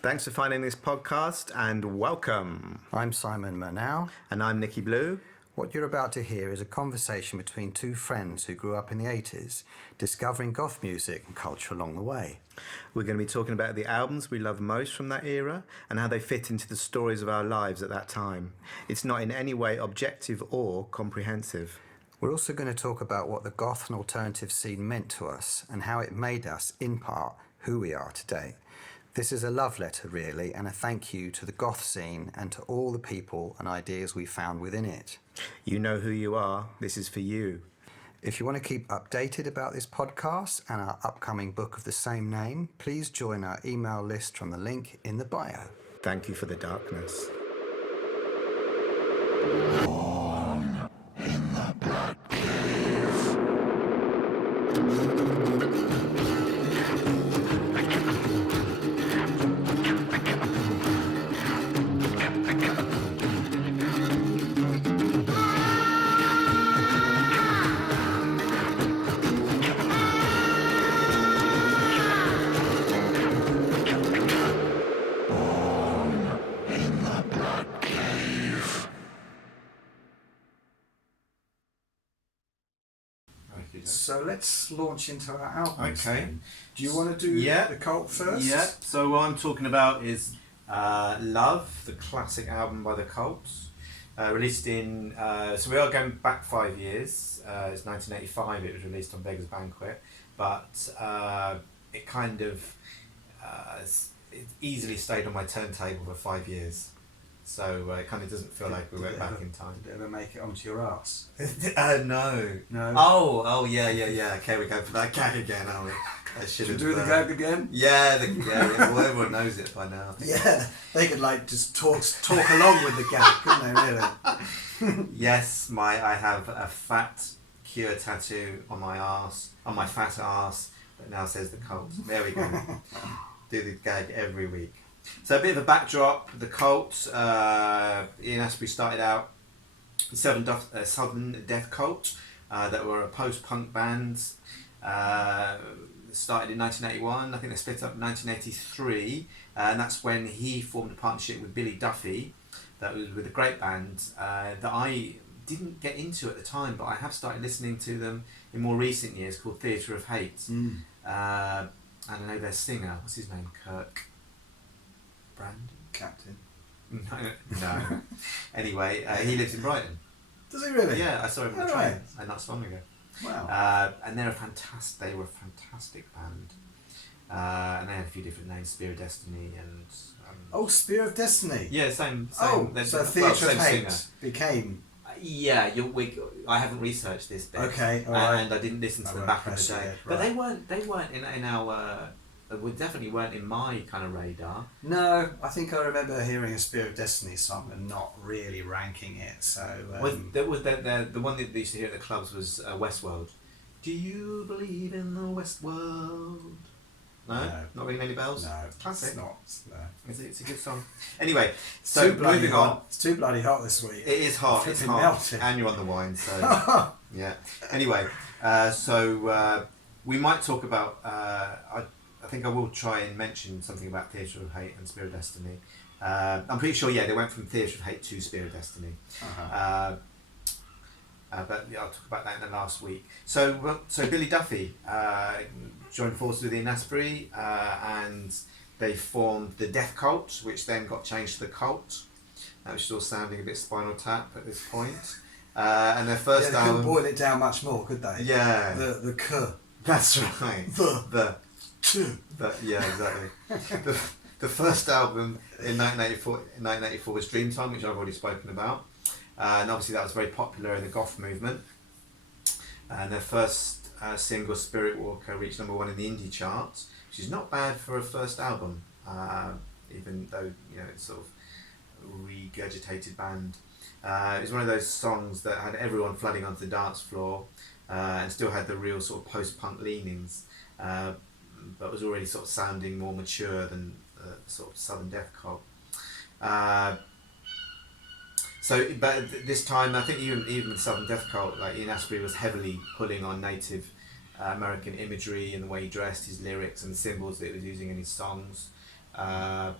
Thanks for finding this podcast and welcome. I'm Simon Murnau. And I'm Nicky Blue. What you're about to hear is a conversation between two friends who grew up in the 80s, discovering goth music and culture along the way. We're going to be talking about the albums we love most from that era and how they fit into the stories of our lives at that time. It's not in any way objective or comprehensive. We're also going to talk about what the goth and alternative scene meant to us and how it made us, in part, who we are today. This is a love letter, really, and a thank you to the goth scene and to all the people and ideas we found within it. You know who you are. This is for you. If you want to keep updated about this podcast and our upcoming book of the same name, please join our email list from the link in the bio. Thank you for the darkness. Born in the Black Cave. So let's launch into our albums. Okay. Then. Do you want to do the cult first? Yeah. So what I'm talking about is Love, the classic album by the Cults, released in. So we are going back 5 years. It's 1985. It was released on Beggars Banquet, but it kind of it easily stayed on my turntable for 5 years. So it kind of doesn't feel like we went back in time. Did it ever make it onto your arse? No. No. Oh, yeah. Okay, we go for that gag again, aren't we? Should we do the gag again? Yeah, well, everyone knows it by now. I think. Yeah, they could like just talk along with the gag, couldn't they? Really? Yes, I have a fat cure tattoo on my arse, on my fat arse, that now says the Cults. There we go. Do the gag every week. So a bit of a backdrop. The Cults. Ian Astbury started out Southern Death Cult that were a post-punk band. Started in 1981. I think they split up in 1983, and that's when he formed a partnership with Billy Duffy. That was with a great band that I didn't get into at the time, but I have started listening to them in more recent years, called Theatre of Hate. And I know their singer. What's his name? Kirk Brandon? Captain. No. Anyway, he lives in Brighton. Does he really? Yeah, I saw him on the train not so long ago. Wow. And they were a fantastic band. And they had a few different names, Spear of Destiny and... Spear of Destiny. Yeah, same. So Theatre of Hate became... Yeah, I haven't researched this bit. Okay, all right. And I didn't listen to them back in the day. But they weren't in our... They definitely weren't in my kind of radar. No, I think I remember hearing a Spear of Destiny song and not really ranking it. So the one that they used to hear at the clubs was Westworld. Do you believe in the Westworld? No, not ringing any bells. No, classic. It's not. No. It's a good song. Anyway, so moving on. It's too bloody hot this week. It is hot. It's hot, melting. And you're on the wine, so yeah. Anyway, so we might talk about. I think I will try and mention something about Theatre of Hate and Spear of Destiny. I'm pretty sure, they went from Theatre of Hate to Spear of Destiny. But I'll talk about that in the last week. So Billy Duffy joined forces with Ian Astbury, and they formed the Death Cult, which then got changed to the Cult, which is all sounding a bit Spinal Tap at this point. And their first they album... couldn't boil it down much more, could they? Yeah. The K. That's right. The yeah, exactly. the first album in 1984 was Dreamtime, which I've already spoken about, and obviously that was very popular in the goth movement. And their first single, Spirit Walker, reached number 1 in the indie charts, which is not bad for a first album, even though it's sort of regurgitated band. It was one of those songs that had everyone flooding onto the dance floor, and still had the real sort of post-punk leanings. But was already sort of sounding more mature than sort of Southern Death Cult. But this time, I think even Southern Death Cult, like Ian Astbury was heavily pulling on native American imagery and the way he dressed, his lyrics and the symbols that he was using in his songs. And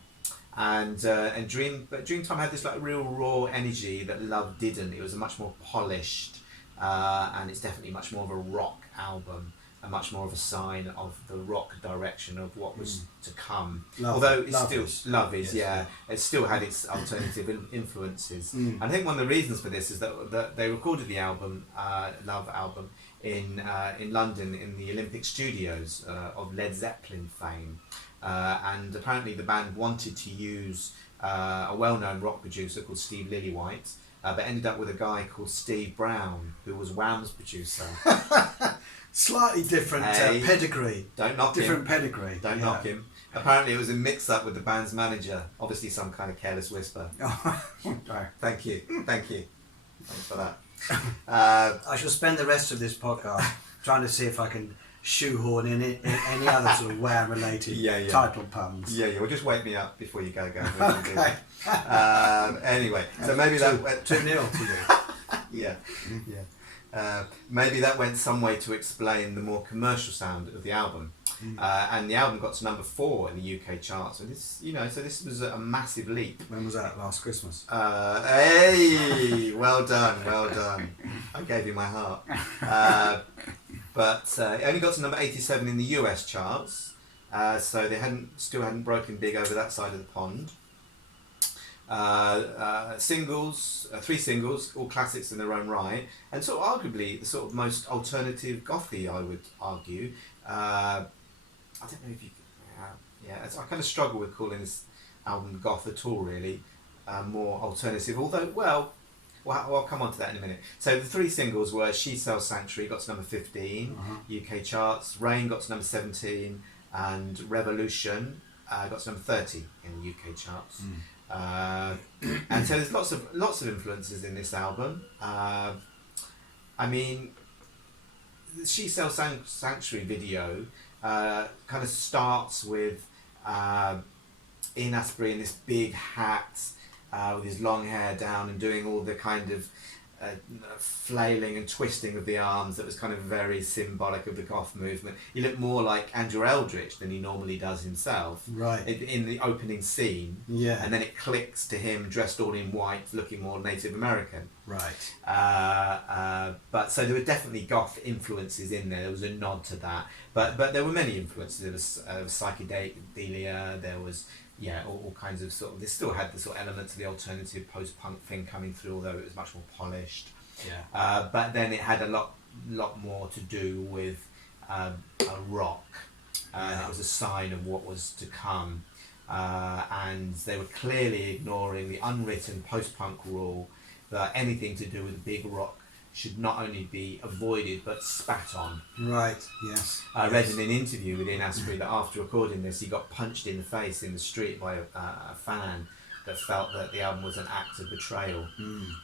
Dreamtime had this like real raw energy that Love didn't. It was a much more polished, and it's definitely much more of a rock album, and much more of a sign of the rock direction of what was to come. Although it's Love is, it still had its alternative influences. And I think one of the reasons for this is that they recorded the album, Love album, in London in the Olympic Studios of Led Zeppelin fame. And apparently the band wanted to use a well-known rock producer called Steve Lillywhite, but ended up with a guy called Steve Brown, who was Wham's producer. Slightly different pedigree. Don't knock different him. Pedigree. Don't knock him. Apparently it was a mix-up with the band's manager. Obviously some kind of careless whisper. Thank you. Thanks for that. I shall spend the rest of this podcast trying to see if I can shoehorn in any other sort of Wham related title puns. Yeah, well just wake me up before you go. Okay. Anyway, so maybe that went 2-0 to you. Yeah. Maybe that went some way to explain the more commercial sound of the album. And the album got to number 4 in the UK charts. So this was a massive leap. When was that? Last Christmas. Hey, well done. I gave you my heart. But it only got to number 87 in the US charts. So they still hadn't broken big over that side of the pond. Singles, 3 singles, all classics in their own right, and sort of arguably the sort of most alternative gothy, I would argue. I don't know if you, I kind of struggle with calling this album goth at all, really. More alternative, although, well, I'll come on to that in a minute. So the 3 singles were She Sells Sanctuary, got to number 15, UK charts, Rain got to number 17, and Revolution got to number 30 in the UK charts. And so there's lots of influences in this album. I mean, the She Sells Sanctuary video kind of starts with Ian Astbury in this big hat with his long hair down and doing all the kind of flailing and twisting of the arms that was kind of very symbolic of the goth movement. He looked more like Andrew Eldritch than he normally does himself. Right. In the opening scene. Yeah. And then it clicks to him dressed all in white, looking more Native American. Right. But so there were definitely goth influences in there. There was a nod to that. But there were many influences. There was psychedelia. There was all kinds of sort of. They still had the sort of elements of the alternative post-punk thing coming through, although it was much more polished. Yeah. But then it had a lot more to do with a rock. It was a sign of what was to come, and they were clearly ignoring the unwritten post-punk rule that anything to do with big rock should not only be avoided but spat on. Right, yes. I read in an interview with Ian Astbury that after recording this he got punched in the face in the street by a fan that felt that the album was an act of betrayal.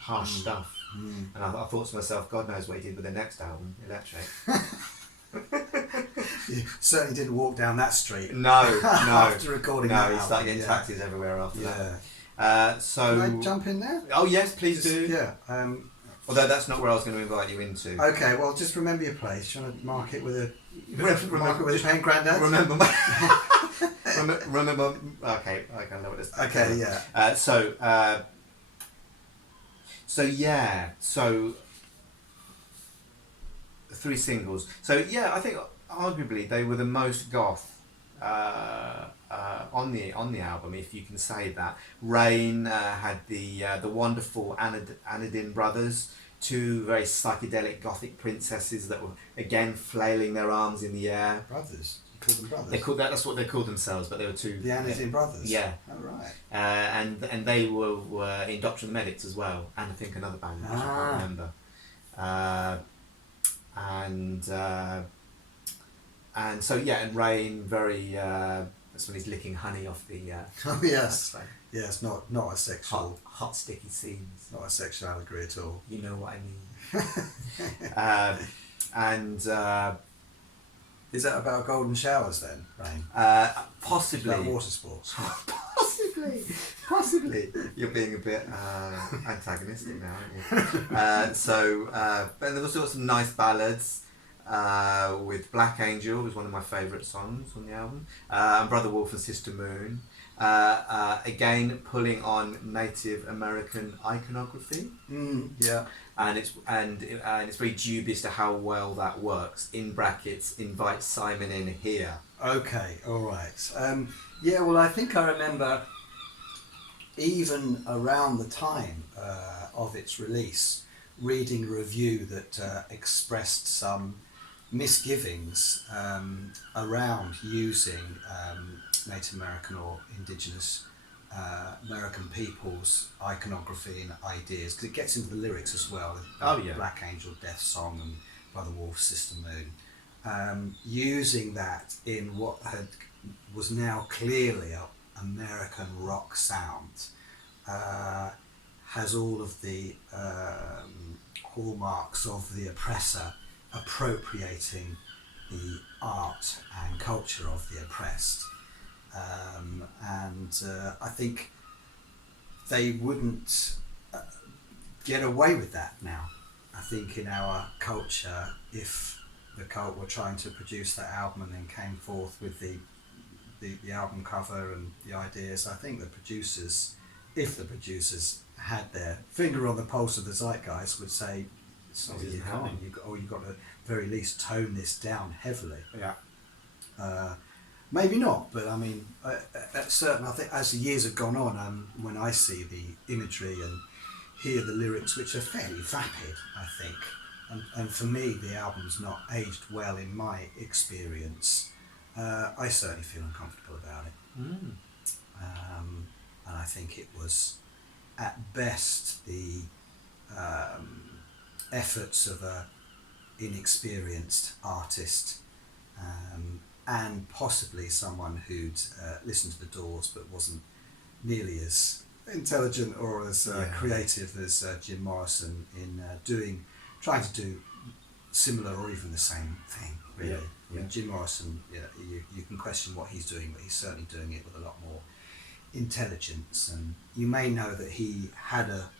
Harsh stuff. And I thought to myself, God knows what he did with the next album, Electric. You certainly didn't walk down that street. No. After recording that he album, started getting taxis everywhere after that. Can I jump in there? Oh yes, please do. Yeah. Although that's not where I was going to invite you into. Okay, well, just remember your place. Do you want to mark it with a pen, Grandad? Remember. Remember. Okay, I can know what it is. Okay, yeah. So the 3 singles. So I think arguably they were the most goth on the album, if you can say that. Rain had the wonderful Anadin brothers, 2 very psychedelic gothic princesses that were again flailing their arms in the air. Brothers? You call them brothers? That's what they called themselves, but they were 2. The Anadin brothers? Yeah. Oh, right. And they were in Doctrine of the Medics as well, and I think another band which I can't remember. And so and Rain very. That's when he's licking honey off the. Oh yes. Yes, not a sexual. Hot sticky scenes. Not a sexual allegory at all. You know what I mean. Is that about golden showers then, Rain? Possibly. About water sports. Possibly. You're being a bit antagonistic now, aren't you? But there were sorts of nice ballads. with Black Angel was one of my favourite songs on the album, and Brother Wolf and Sister Moon. Again, pulling on Native American iconography. Yeah. And it's very dubious to how well that works. In brackets, invite Simon in here. Okay, all right. Yeah, well, I think I remember even around the time of its release, reading a review that expressed some misgivings around using Native American or indigenous American people's iconography and ideas, because it gets into the lyrics as well. Black Angel, Death Song, and Brother Wolf, Sister Moon, using that in what was now clearly a American rock sound, has all of the hallmarks of the oppressor appropriating the art and culture of the oppressed. I think they wouldn't get away with that now. I think in our culture, if the cult were trying to produce that album and then came forth with the album cover and the ideas, I think the producers, if the producers had their finger on the pulse of the zeitgeist, would say, sorry, you can't. You've got to very least tone this down heavily. Yeah. Maybe not, but I mean, certain. I think as the years have gone on, when I see the imagery and hear the lyrics, which are fairly vapid, I think, and for me, the album's not aged well in my experience. I certainly feel uncomfortable about it, and I think it was, at best, the efforts of a inexperienced artist. And possibly someone who'd listened to the Doors but wasn't nearly as intelligent or as creative as Jim Morrison in trying to do similar or even the same thing, really. Yeah. I mean, Jim Morrison, you can question what he's doing, but he's certainly doing it with a lot more intelligence. And you may know that he had a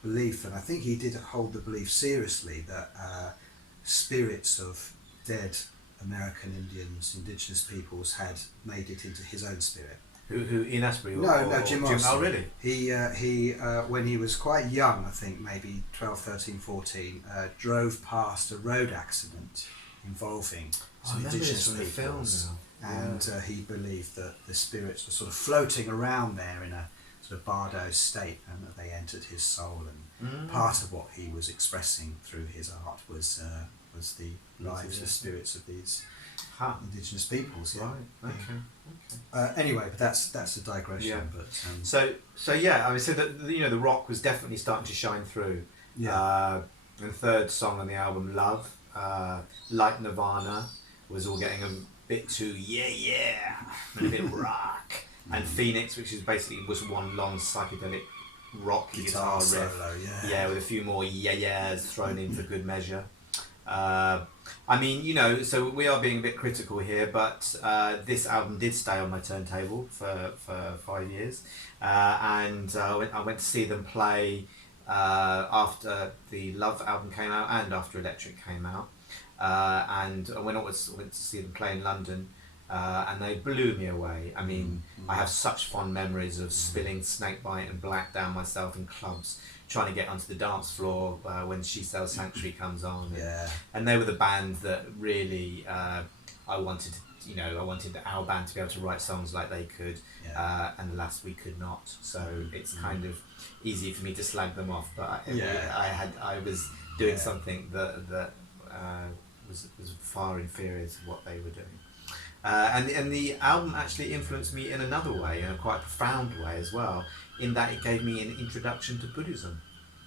belief, and I think he did hold the belief seriously, that spirits of dead American Indians, indigenous peoples, had made it into his own spirit. Who in Asbury? No, Jim Morrison. Oh, really? He when he was quite young, I think maybe 12, 13, 14, drove past a road accident involving some indigenous peoples. And he believed that the spirits were sort of floating around there in a sort of Bardo state, and that they entered his soul. And part of what he was expressing through his art was the lives, the spirits of these indigenous peoples. Yeah. Right. Okay. Anyway, but that's a digression. Yeah. But so yeah, I mean, so that the rock was definitely starting to shine through. Yeah. The third song on the album, Love, like Nirvana, was all getting a bit too and a bit rock. And Phoenix, which was one long psychedelic rock guitar riff, solo, with a few more yeahs thrown in for good measure. I mean, so we are being a bit critical here, but this album did stay on my turntable for 5 years, and I went to see them play after the Love album came out and after Electric came out, and I went to see them play in London, and they blew me away. I mean, I have such fond memories of spilling Snakebite and Black down myself in clubs, trying to get onto the dance floor when She Sells Sanctuary comes on. And they were the band that really I wanted our band to be able to write songs like they could, and alas, we could not. So it's kind of easy for me to slag them off, but I was doing something that was far inferior to what they were doing. And the album actually influenced me in another way, in a quite profound way as well, in that it gave me an introduction to Buddhism.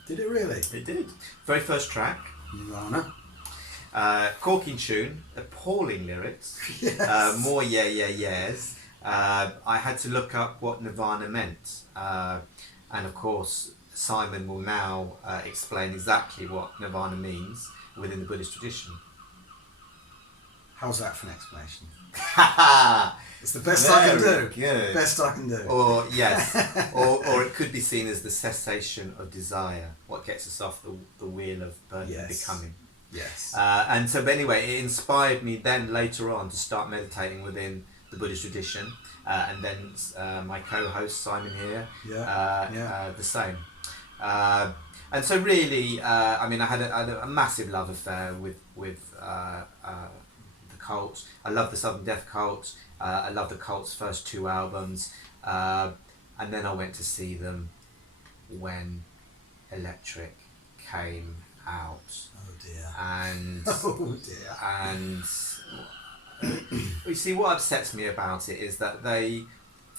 Did it really? It did. Very first track. Nirvana. Corking tune, appalling lyrics, Yes. more yeahs. I had to look up what Nirvana meant. And of course, Simon will now explain exactly what Nirvana means within the Buddhist tradition. How's that for an explanation? Ha It's the best I can do. Good. Best I can do. Or yes, or it could be seen as the cessation of desire. What gets us off the wheel of birth and becoming. Yes. And so, but anyway, it inspired me then later on to start meditating within the Buddhist tradition, and then my co-host Simon here, the same. And so really, I mean, I had a massive love affair with the Cult. I love the Southern Death Cult. I love the Cult's first 2 albums, and then I went to see them when Electric came out. Oh dear. And oh dear. And you see, what upsets me about it is that they,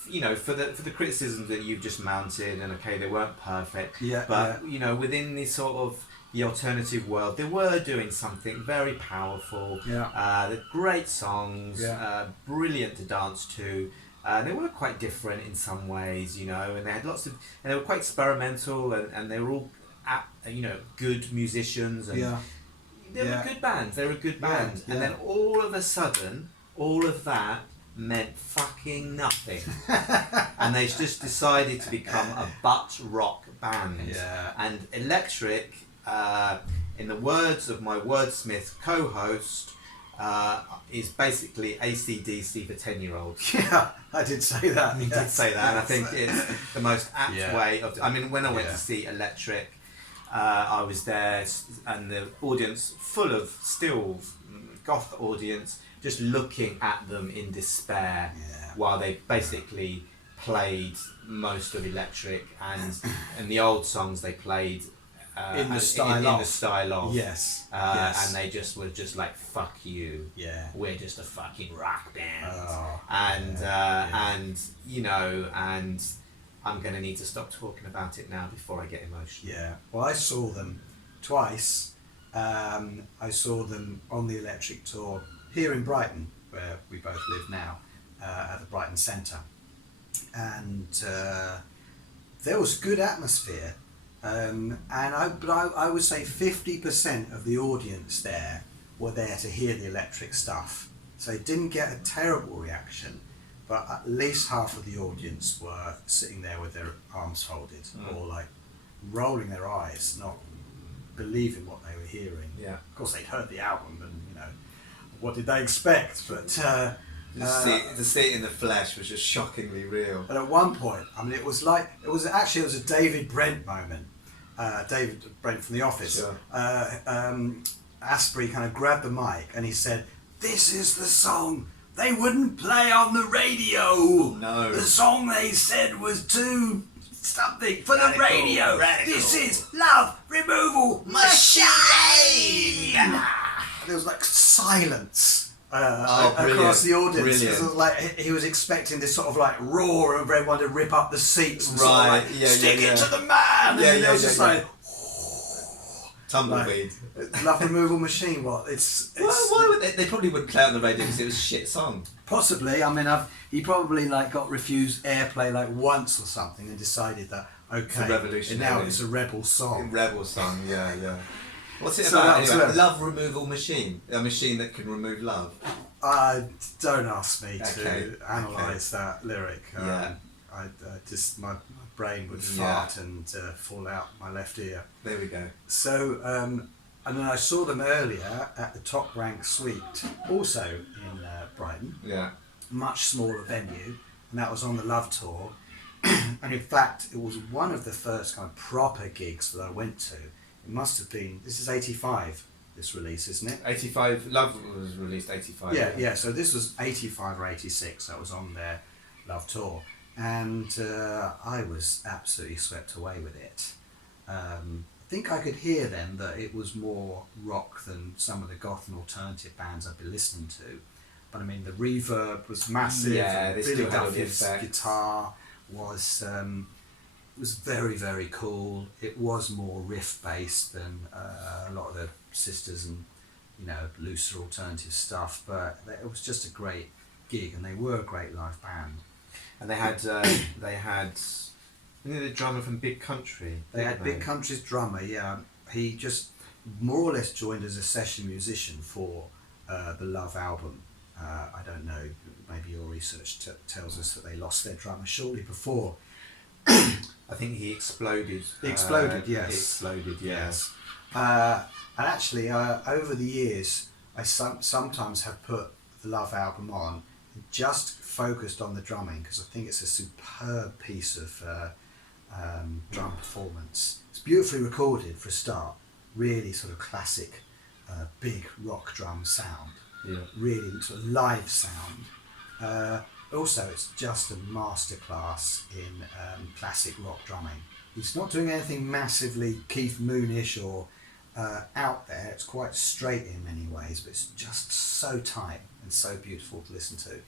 you know, for the criticisms that you've just mounted, and okay, they weren't perfect, but you know, within this sort of the alternative world, they were doing something very powerful. They're great songs, brilliant to dance to. They were quite different in some ways, you know, and they had lots of, and they were quite experimental, and they were all, you know, good musicians, and they were good bands. They were a good band, and then all of a sudden, all of that meant fucking nothing, and they just decided to become a butt rock band. And Electric, in the words of my wordsmith co-host, is basically AC/DC for 10-year-olds. Yeah, I did say that. You did say that, and I think it's the most apt way of. I mean, when I went to see Electric, I was there, and the audience full of still goth audience, just looking at them in despair while they basically played most of Electric, and the old songs they played. In the style of. Yes. And they just were just like, fuck you. Yeah. We're just a fucking rock band. Oh, and you know, and I'm going to need to stop talking about it now before I get emotional. Yeah. Well, I saw them twice. I saw them on the Electric tour here in Brighton, where we both live now, at the Brighton Centre. And there was good atmosphere. And I would say 50% of the audience there were there to hear the Electric stuff. So it didn't get a terrible reaction, but at least half of the audience were sitting there with their arms folded, or like rolling their eyes, not believing what they were hearing. Yeah. Of course, they'd heard the album, and you know, what did they expect? But to see it in the flesh was just shockingly real. And at one point, I mean, it was a David Brent moment. David Brent from The Office. Sure. Asprey kind of grabbed the mic and he said, "This is the song they wouldn't play on the radio. No. The song they said was too something for the radio. Radical. This is Love Removal Machine." There was like silence. Across the audience, brilliant. It was like he was expecting this sort of like roar of everyone to rip up the seats and sort of like, stick it to the man. And it was just like tumbleweed. Love Removal Machine. What it's why would they probably wouldn't play it on the radio because it was a shit song. Possibly. I mean, he probably like got refused airplay like once or something and decided that It's a revolutionary. now it's a rebel song. Yeah. What's it So about that's anyway? it. Love removal machine. A machine that can remove love. Don't ask me Okay, to analyse that lyric. Yeah. I just my brain would fart and fall out my left ear. There we go. So, and then I saw them earlier at the Top Rank Suite, also in Brighton. Yeah. Much smaller venue, and that was on the Love Tour. And in fact, it was one of the first kind of proper gigs that I went to. It must have been, this is 85, this release, isn't it? 85, Love was released 85. Yeah, so this was 85 or 86, that was on their Love Tour. And I was absolutely swept away with it. I think I could hear then that it was more rock than some of the goth and alternative bands I'd be listening to. But I mean, the reverb was massive. Yeah, they Billy still had all the Duffy's effects. guitar was very, very cool. It was more riff based than a lot of the Sisters and, you know, looser alternative stuff. But it was just a great gig, and they were a great live band. And they had the drummer from Big Country. They had Big Country's drummer. Yeah, he just more or less joined as a session musician for the Love album. I don't know. Maybe your research tells us that they lost their drummer shortly before. I think he exploded. He exploded, He yes. exploded, yes. And actually, over the years, I sometimes have put the Love album on and just focused on the drumming because I think it's a superb piece of drum performance. It's beautifully recorded for a start, really sort of classic, big rock drum sound, really sort of live sound. Also, it's just a masterclass in classic rock drumming. He's not doing anything massively Keith Moonish or out there. It's quite straight in many ways, but it's just so tight and so beautiful to listen to.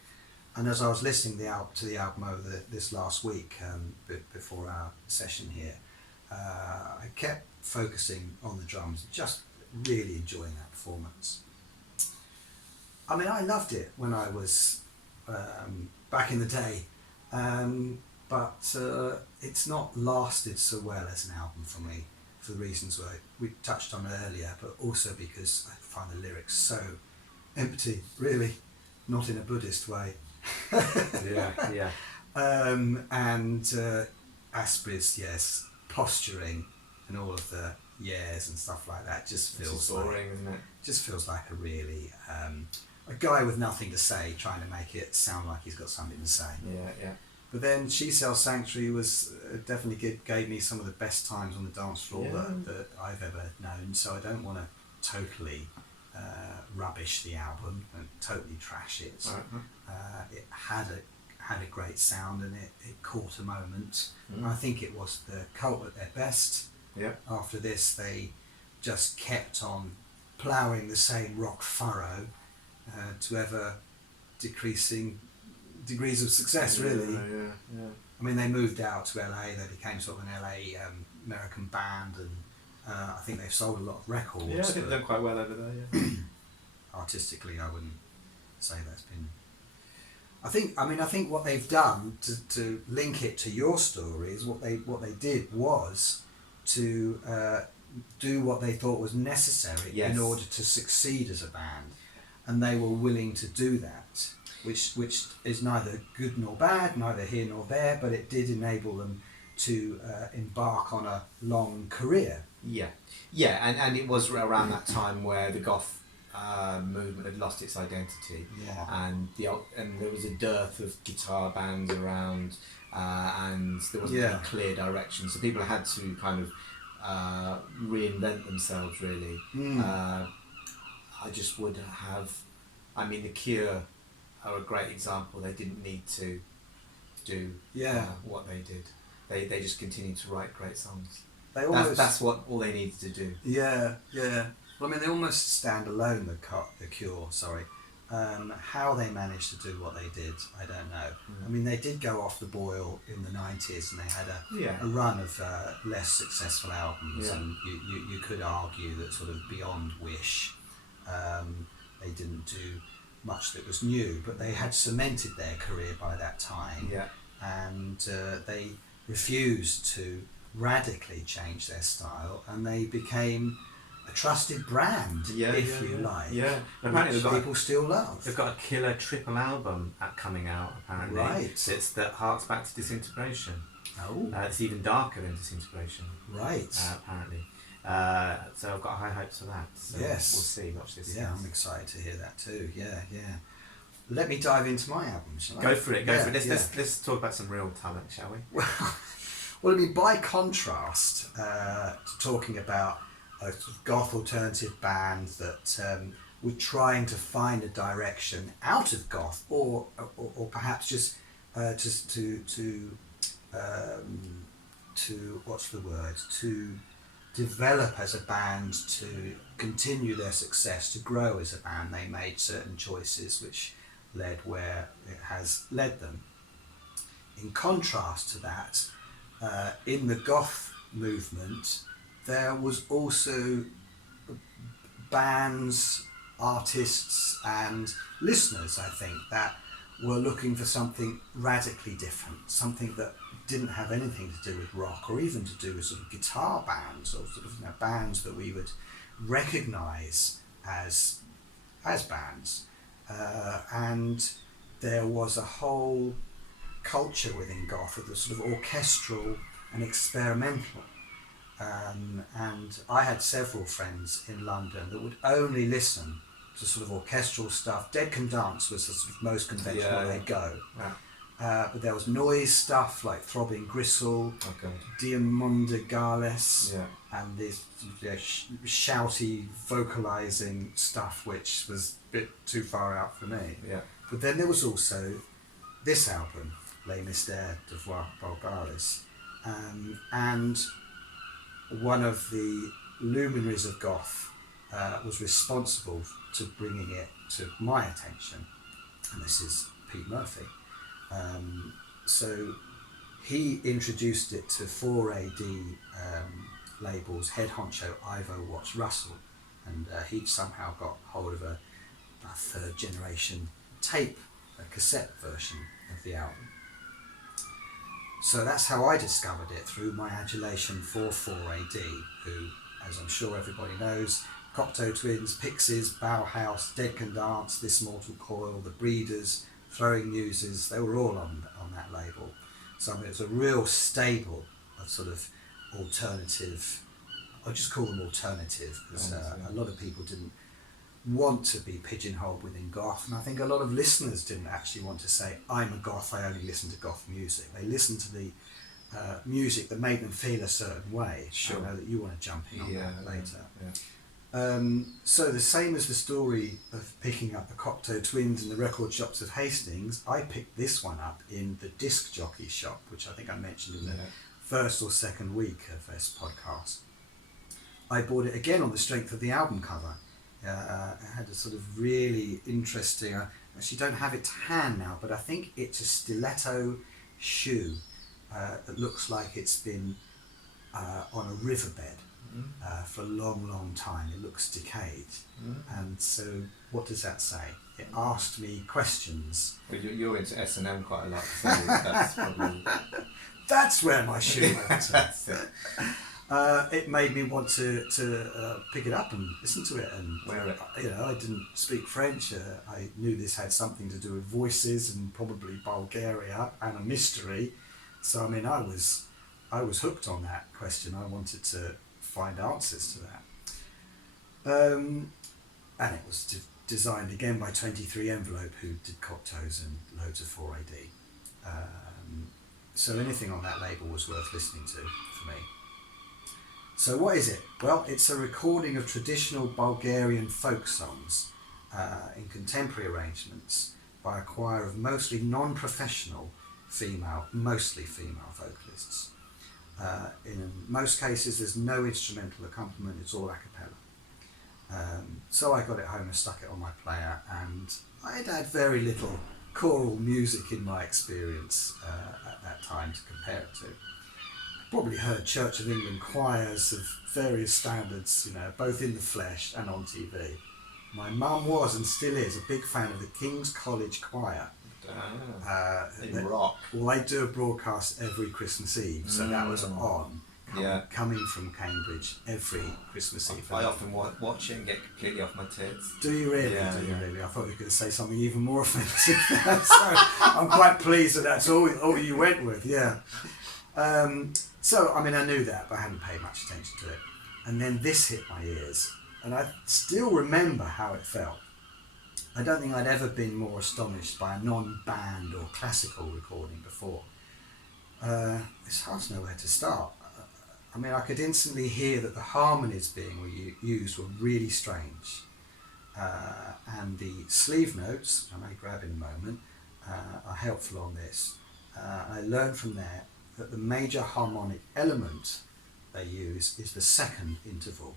And as I was listening to the album over this last week, before our session here, I kept focusing on the drums, just really enjoying that performance. I mean, I loved it when I was back in the day, but it's not lasted so well as an album for me, for the reasons we touched on earlier, but also because I find the lyrics so empty, really, not in a Buddhist way. Yeah. And Asprey's, yes, posturing and all of the yeahs and stuff like that just feels boring, isn't it? Just feels like a really a guy with nothing to say trying to make it sound like he's got something to say. Yeah. But then She Sells Sanctuary was definitely gave me some of the best times on the dance floor that I've ever known. So I don't want to totally rubbish the album and totally trash it. It had a great sound and it caught a moment. I think it was the Cult at their best. Yeah. After this, they just kept on ploughing the same rock furrow to ever decreasing degrees of success, really. Yeah. I mean, they moved out to LA. They became sort of an LA American band, and I think they've sold a lot of records. Yeah, I think they've done quite well over there. Yeah. Artistically, I wouldn't say that's been. I think what they've done to link it to your story is what they did was to do what they thought was necessary in order to succeed as a band, and they were willing to do that, which is neither good nor bad, neither here nor there, but it did enable them to embark on a long career. And it was around that time where the goth movement had lost its identity, and there was a dearth of guitar bands around, and there wasn't any clear direction, so people had to kind of reinvent themselves, really. I just would have, I mean, The Cure are a great example. They didn't need to do what they did. They just continued to write great songs. That's what all they needed to do. Yeah. Well, I mean, they almost stand alone, the Cure, sorry. How they managed to do what they did, I don't know. I mean, they did go off the boil in the 90s, and they had a run of less successful albums, and you could argue that sort of beyond Wish, they didn't do much that was new, but they had cemented their career by that time, and they refused to radically change their style, and they became a trusted brand, if you like. Yeah, apparently people still love. They've got a killer triple album coming out, apparently. Right. It's that harks back to Disintegration. Oh. It's even darker than Disintegration. Right. Apparently. So I've got high hopes for that. So yes. We'll see. Watch this. Yeah, I'm excited to hear that too. Yeah. Let me dive into my album, shall I? Go for it. Let's talk about some real talent, shall we? Well, I mean, by contrast to talking about a sort of goth alternative band that were trying to find a direction out of goth, or perhaps just to what's the word, to develop as a band, to continue their success, to grow as a band. They made certain choices which led where it has led them. In contrast to that, in the goth movement, there was also bands, artists and listeners, I think, that were looking for something radically different, something that didn't have anything to do with rock or even to do with sort of guitar bands or sort of bands that we would recognise as bands. And there was a whole culture within goth of the sort of orchestral and experimental. And I had several friends in London that would only listen to sort of orchestral stuff. Dead Can Dance was the sort of most conventional they'd go. Yeah. But there was noise stuff like Throbbing Gristle, Diamonde Gales, and this shouty vocalising stuff which was a bit too far out for me. Yeah. But then there was also this album, Les Mystere de Voix Bulgares, and one of the luminaries of goth was responsible to bringing it to my attention, and this is Pete Murphy. So he introduced it to 4AD labels, head honcho Ivo Watts Russell, and he'd somehow got hold of a third generation tape, a cassette version of the album. So that's how I discovered it, through my adulation for 4AD, who, as I'm sure everybody knows, Cocteau Twins, Pixies, Bauhaus, Dead Can Dance, This Mortal Coil, The Breeders, Throwing Muses, they were all on that label. So I mean, it was a real stable of sort of alternative, I'll just call them alternative, because a lot of people didn't want to be pigeonholed within goth, and I think a lot of listeners didn't actually want to say, I'm a goth, I only listen to goth music. They listened to the music that made them feel a certain way. Sure. I know that you want to jump in on that later. Yeah. So the same as the story of picking up the Cocteau Twins in the record shops of Hastings, I picked this one up in the disc jockey shop, which I think I mentioned in the first or second week of this podcast. I bought it again on the strength of the album cover. It had a sort of really interesting, I actually don't have it to hand now, but I think it's a stiletto shoe that looks like it's been on a riverbed for a long, long time. It looks decayed. And so what does that say? It asked me questions. Well, you're into S&M quite a lot, so that's probably... That's where my shoe went. That's it. It made me want to pick it up and listen to it, and wear it. I didn't speak French. I knew this had something to do with voices and probably Bulgaria and a mystery. So I mean, I was hooked on that question. I wanted to find answers to that. And it was designed again by 23 Envelope, who did Cocteaus and loads of 4AD. So anything on that label was worth listening to for me. So what is it? Well, it's a recording of traditional Bulgarian folk songs in contemporary arrangements by a choir of mostly non-professional mostly female vocalists. In most cases, there's no instrumental accompaniment, it's all a cappella. So I got it home and stuck it on my player, and I'd had very little choral music in my experience at that time to compare it to. Probably heard Church of England choirs of various standards, both in the flesh and on TV. My mum was and still is a big fan of the King's College Choir. They rock. Well, they do a broadcast every Christmas Eve, so that was on. Coming from Cambridge every Christmas Eve. I often watch it and get completely off my tits. Do you really? Yeah, Do you really? I thought you were going to say something even more offensive. So I'm quite pleased that that's all you went with. Yeah. So I mean, I knew that, but I hadn't paid much attention to it. And then this hit my ears, and I still remember how it felt. I don't think I'd ever been more astonished by a non-band or classical recording before. It's hard to know where to start. I mean, I could instantly hear that the harmonies being used were really strange. And the sleeve notes, which I may grab in a moment, are helpful on this. I learned from there that the major harmonic element they use is the second interval,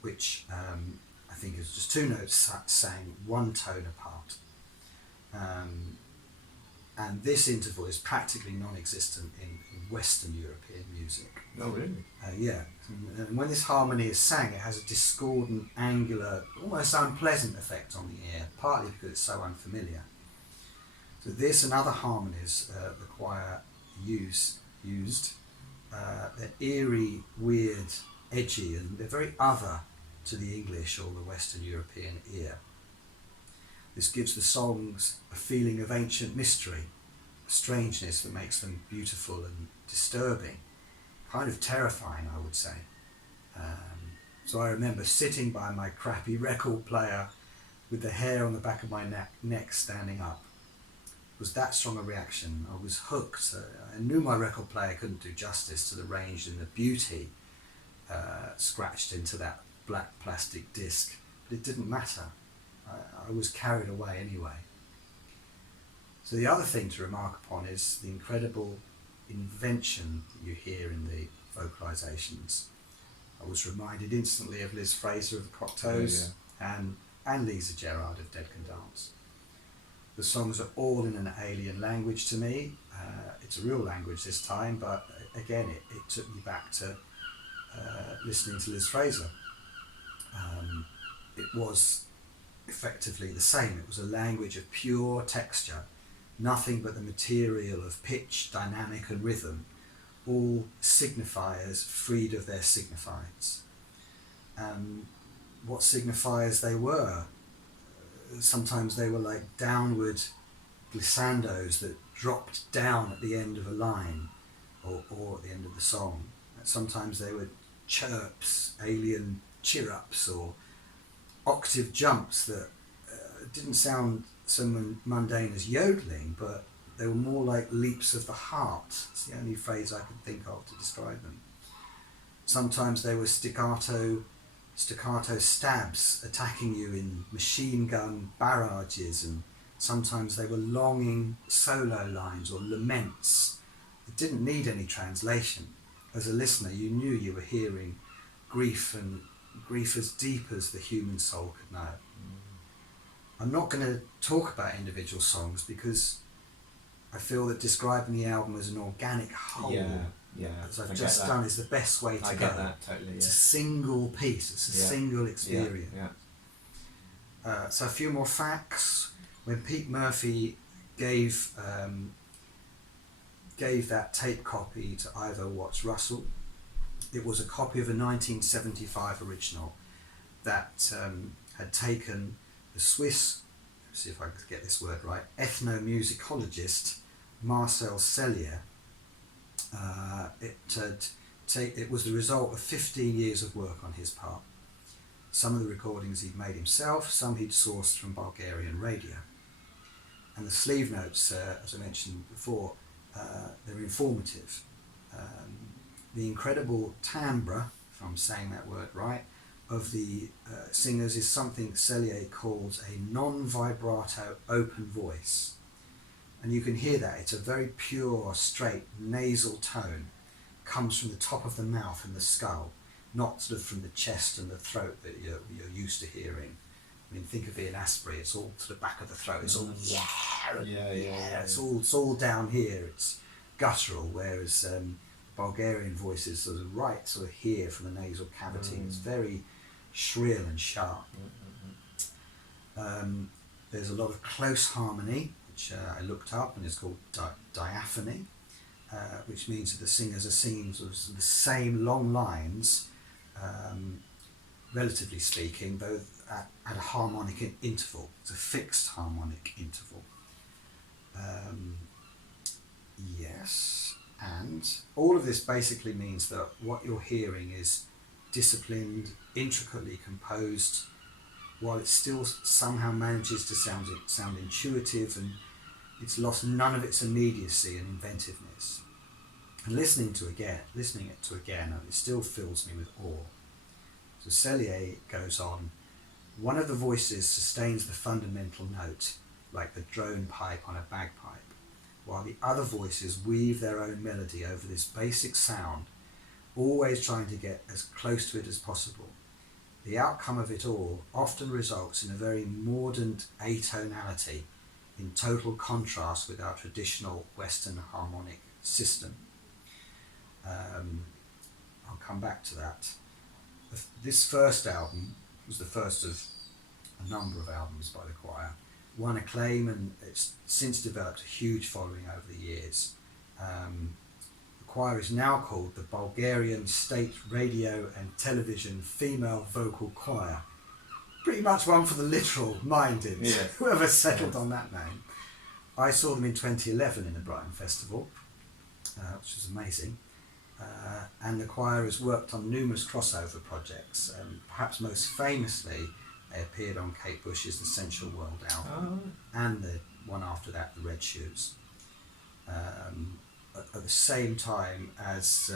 which I think is just two notes sang one tone apart. And this interval is practically non-existent in Western European music. Oh, really? Yeah. And when this harmony is sang, it has a discordant, angular, almost unpleasant effect on the ear, partly because it's so unfamiliar. So this and other harmonies the choir used, they're eerie, weird, edgy, and they're very other to the English or the Western European ear. This gives the songs a feeling of ancient mystery, strangeness that makes them beautiful and disturbing, kind of terrifying, I would say. So I remember sitting by my crappy record player with the hair on the back of my neck standing up. It was that strong a reaction. I was hooked. I knew my record player couldn't do justice to the range and the beauty scratched into that black plastic disc, but it didn't matter. I was carried away anyway. So the other thing to remark upon is the incredible invention that you hear in the vocalizations. I was reminded instantly of Liz Fraser of the Cocteaus and Lisa Gerrard of Dead Can Dance. The songs are all in an alien language to me. It's a real language this time, but again it took me back to listening to Liz Fraser. It was effectively the same. It was a language of pure texture, nothing but the material of pitch, dynamic and rhythm, all signifiers freed of their signifieds. What signifiers they were. Sometimes they were like downward glissandos that dropped down at the end of a line or at the end of the song. Sometimes they were chirps, alien cheer-ups, or octave jumps that didn't sound so mundane as yodeling, but they were more like leaps of the heart. It's the only phrase I could think of to describe them. Sometimes they were staccato stabs attacking you in machine gun barrages, and sometimes they were longing solo lines or laments. It didn't need any translation. As a listener, you knew you were hearing grief, and grief as deep as the human soul could know. I'm not going to talk about individual songs because I feel that describing the album as an organic whole, as I've just done, is the best way to go. I get that totally. It's a single piece. It's a single experience. So a few more facts. When Pete Murphy gave that tape copy to Ivo Watts Russell, it was a copy of a 1975 original that had taken the Swiss, let's see if I can get this word right, ethnomusicologist Marcel Cellier. It was the result of 15 years of work on his part. Some of the recordings he'd made himself, some he'd sourced from Bulgarian radio. And the sleeve notes, as I mentioned before, they're informative. The incredible timbre, if I'm saying that word right, of the singers is something Cellier calls a non-vibrato open voice. And you can hear that. It's a very pure, straight, nasal tone. Comes from the top of the mouth and the skull, not sort of from the chest and the throat that you're used to hearing. I mean, think of Ian Astbury, it's all to the back of the throat. It's all It's all down here. It's guttural, whereas Bulgarian voice is sort of right sort of here from the nasal cavity. It's very shrill and sharp. There's a lot of close harmony, which I looked up, and it's called diaphony, which means that the singers are singing sort of the same long lines, relatively speaking, though at a harmonic interval. It's a fixed harmonic interval. Yes, and all of this basically means that what you're hearing is disciplined, intricately composed, while it still somehow manages to sound intuitive, and it's lost none of its immediacy and inventiveness. And listening it to again, it still fills me with awe. So Cellier goes on, one of the voices sustains the fundamental note, like the drone pipe on a bagpipe, while the other voices weave their own melody over this basic sound, always trying to get as close to it as possible. The outcome of it all often results in a very mordant atonality, in total contrast with our traditional Western harmonic system. I'll come back to that. This first album was the first of a number of albums by the choir, won acclaim, and it's since developed a huge following over the years. The choir is now called the Bulgarian State Radio and Television Female Vocal Choir. Pretty much one for the literal minded, whoever settled on that name. I saw them in 2011 in the Brighton Festival, which was amazing. And the choir has worked on numerous crossover projects. Perhaps most famously, they appeared on Kate Bush's Essential World album, and the one after that, The Red Shoes. At the same time as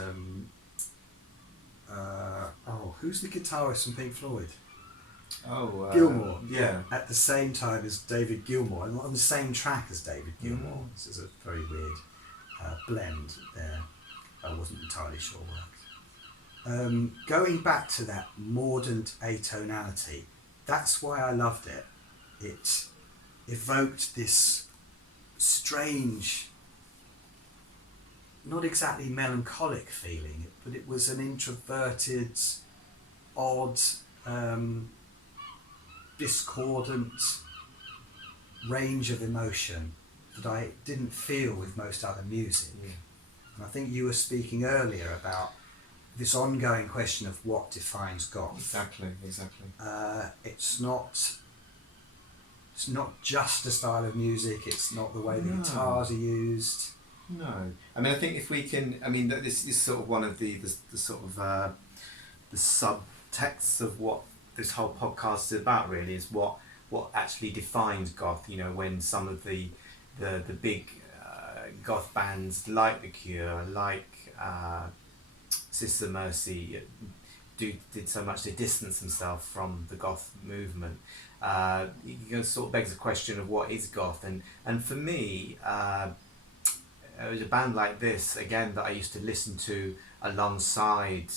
who's the guitarist from Pink Floyd? Gilmour. Yeah. At the same time as David Gilmour, and on the same track as David Gilmour. This is a very weird blend there. I wasn't entirely sure worked. Going back to that mordant atonality, that's why I loved it. It evoked this strange, not exactly melancholic feeling, but it was an introverted, odd, discordant range of emotion that I didn't feel with most other music. Yeah. And I think you were speaking earlier about this ongoing question of what defines goth. Exactly. It's not just a style of music. It's not the way the guitars are used. No, I mean, I think if we can, I mean, this is sort of one of the sort of the subtexts of what this whole podcast is about. Really, is what actually defines goth. You know, when some of the big goth bands like The Cure, like Sister Mercy, did so much to distance themselves from the goth movement. You sort of begs the question of what is goth, and for me. It was a band like this, again, that I used to listen to alongside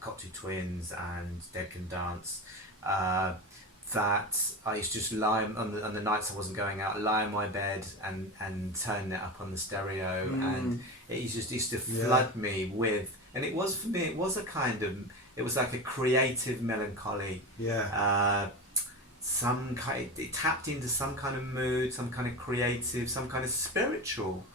Cocteau Twins and Dead Can Dance, that I used to just lie on the nights I wasn't going out, lie in my bed and turn it up on the stereo, and it used to flood me with, and it was, for me, it was like a creative melancholy. It tapped into some kind of mood, some kind of creative, some kind of spiritual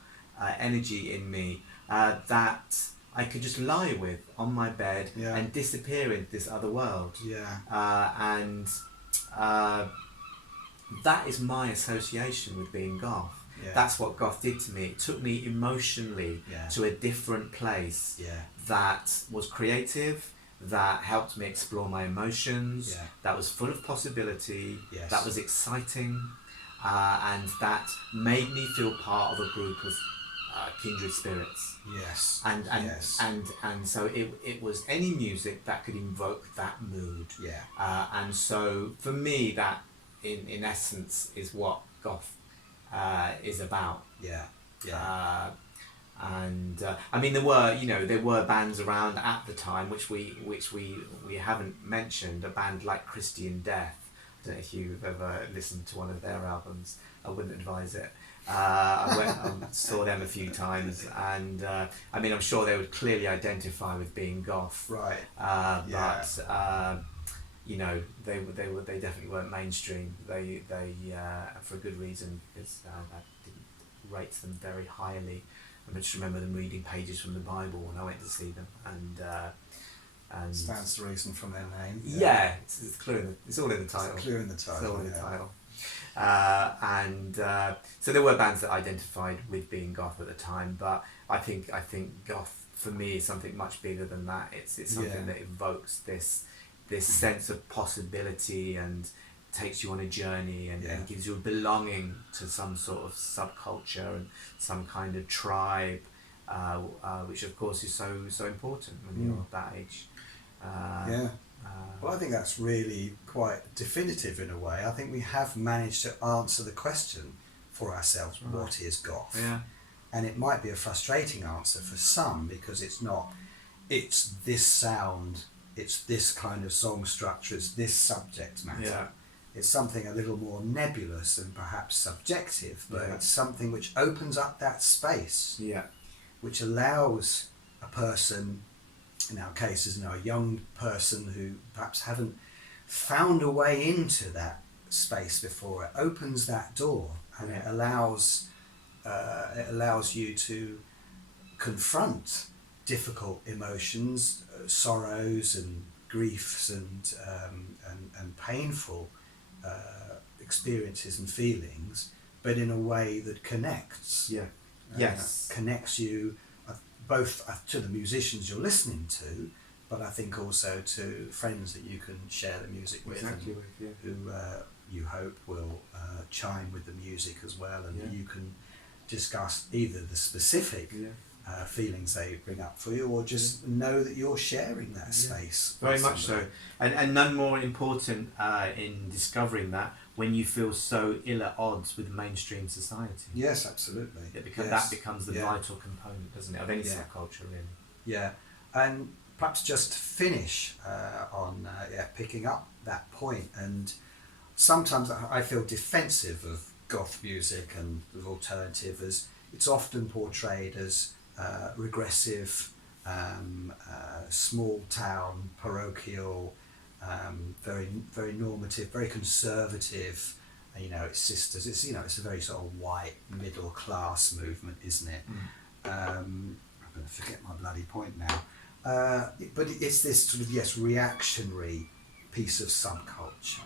energy in me that I could just lie with on my bed and disappear into this other world. And that is my association with being goth. That's what goth did to me. It took me emotionally to a different place that was creative, that helped me explore my emotions, that was full of possibility, that was exciting, and that made me feel part of a group of kindred spirits. And so it was any music that could invoke that mood. And so for me, that in essence is what goth is about. And I mean, there were bands around at the time which we haven't mentioned. A band like Christian Death. I don't know if you've ever listened to one of their albums. I wouldn't advise it. I went and saw them a few times, and I mean, I'm sure they would clearly identify with being goth. But you know, they definitely weren't mainstream. They for a good reason, because I didn't rate them very highly. I just remember them reading pages from the Bible when I went to see them, and stands to reason from their name. It's clear. It's all in the title. It's clear in the title. It's all in the title. So there were bands that identified with being goth at the time, but I think goth for me is something much bigger than that. It's something that evokes this sense of possibility and takes you on a journey and gives you a belonging to some sort of subculture and some kind of tribe, which of course is so important when you're that age. Well, I think that's really quite definitive in a way. I think we have managed to answer the question for ourselves, what is goth? And it might be a frustrating answer for some, because it's this sound, it's this kind of song structure, it's this subject matter. It's something a little more nebulous and perhaps subjective, but it's something which opens up that space, which allows a person, in our case, a young person who perhaps haven't found a way into that space before. It opens that door, and it allows you to confront difficult emotions, sorrows and griefs and painful experiences and feelings but in a way that connects. Yeah. Yes. Connects you both to the musicians you're listening to, but I think also to friends that you can share the music with, Exactly. and who you hope will chime with the music as well, and you can discuss either the specific feelings they bring up for you, or just know that you're sharing that space. Very much so, and none more important in discovering that when you feel so ill at odds with mainstream society. Yes, absolutely. That becomes the vital component, doesn't it, of any subculture, really. Yeah, and perhaps just to finish on picking up that point, and sometimes I feel defensive of goth music and of alternative, as it's often portrayed as regressive, small town, parochial, very very normative, very conservative. It's sisters. It's a very sort of white middle class movement, isn't it? I'm going to forget my bloody point now. But it's this sort of reactionary piece of subculture.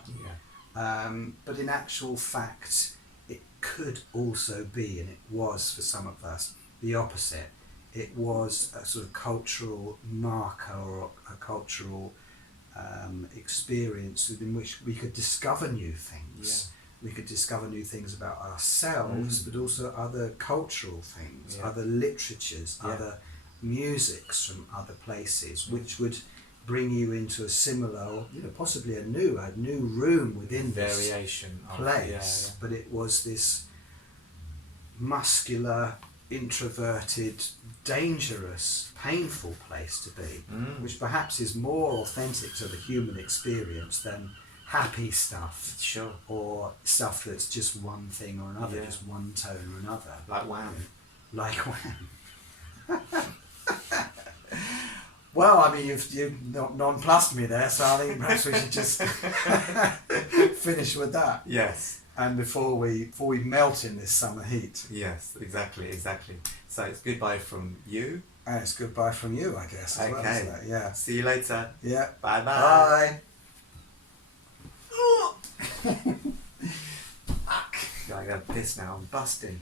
But in actual fact, it could also be, and it was for some of us, the opposite. It was a sort of cultural marker, or a cultural experience in which we could discover new things. We could discover new things about ourselves, but also other cultural things, other literatures, other musics from other places, which would bring you into a similar, or possibly a new room within variation this place. But it was this muscular, introverted, dangerous, painful place to be, which perhaps is more authentic to the human experience than happy stuff, or stuff that's just one thing or another, just one tone or another, like Wham. Well, I mean, you've nonplussed me there, so I think perhaps we should just finish with that. Yes. And before we melt in this summer heat. Yes, exactly. So it's goodbye from you. And it's goodbye from you, I guess. As well, isn't it? Yeah. See you later. Yeah. Bye. Bye. I got piss now. I'm busting.